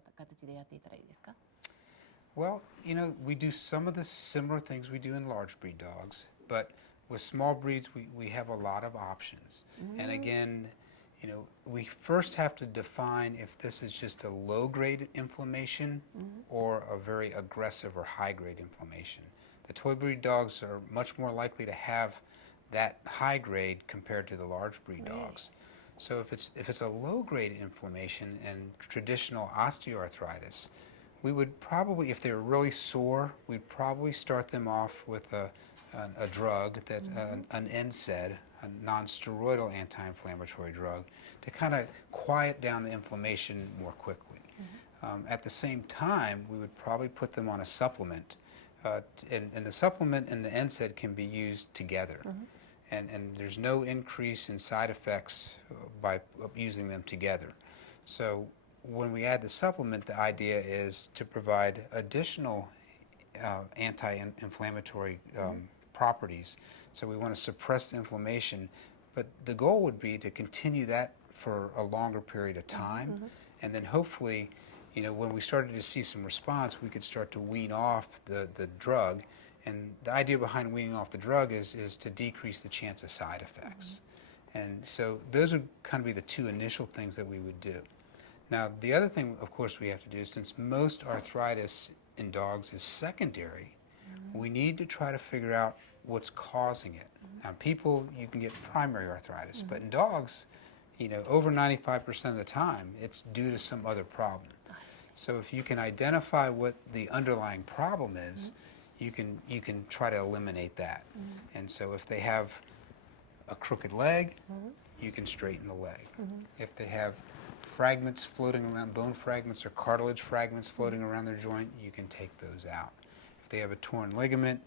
形でやっていったらいいですか？ Well, we do some of the similar things we do in large breed dogs, but with small breeds, we have a lot of options. And again, we first have to define if this is just a low-grade inflammation or a very aggressive or high-grade inflammation. The toy breed dogs are much more likely to have that high grade compared to the large breed dogs. So if it's a low-grade inflammation and traditional osteoarthritis, we would probably, if they're really sore, we'd probably start them off with a drug that's an NSAID, a non-steroidal anti-inflammatory drug, to kind of quiet down the inflammation more quickly. At the same time, we would probably put them on a supplement, and the supplement and the NSAID can be used together. And there's no increase in side effects by using them together. So when we add the supplement, the idea is to provide additional anti-inflammatory properties. So we want to suppress the inflammation, but the goal would be to continue that for a longer period of time, and then hopefully, when we started to see some response, we could start to wean off the drug. And the idea behind weaning off the drug is to decrease the chance of side effects. And so those would kind of be the two initial things that we would do. Now, the other thing, of course, we have to do, since most arthritis in dogs is secondary, we need to try to figure out what's causing it. Now, people, you can get primary arthritis, but in dogs, over 95% of the time, it's due to some other problem. So if you can identify what the underlying problem is, you can try to eliminate that. And so if they have a crooked leg, you can straighten the leg. If they have fragments floating around, bone fragments or cartilage fragments floating around their joint, you can take those out. If they have a torn ligament,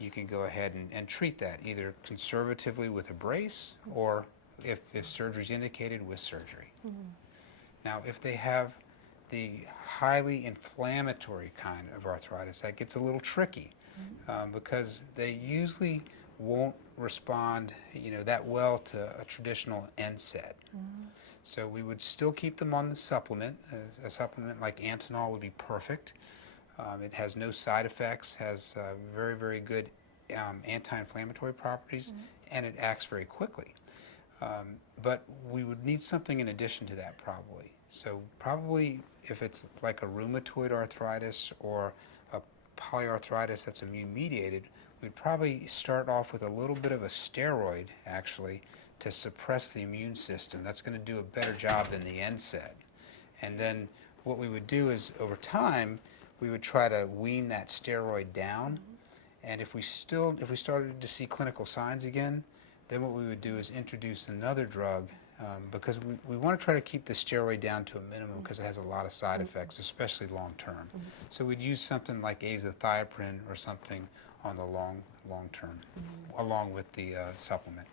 you can go ahead and treat that, either conservatively with a brace or if surgery is indicated, with surgery. Now, if they have the highly inflammatory kind of arthritis, that gets a little tricky because they usually won't respond, that well to a traditional NSAID. So we would still keep them on the supplement. A supplement like Antinol would be perfect. It has no side effects, has very, very good anti-inflammatory properties, and it acts very quickly. But we would need something in addition to that probably. So probably if it's like a rheumatoid arthritis or a polyarthritis that's immune mediated, we'd probably start off with a little bit of a steroid actually to suppress the immune system. That's going to do a better job than the NSAID. And then what we would do is over time we would try to wean that steroid down, and if we started to see clinical signs again, then what we would do is introduce another drug because we want to try to keep the steroid down to a minimum because it has a lot of side effects, especially long term. So we'd use something like azathioprine or something on the long term, along with the supplement.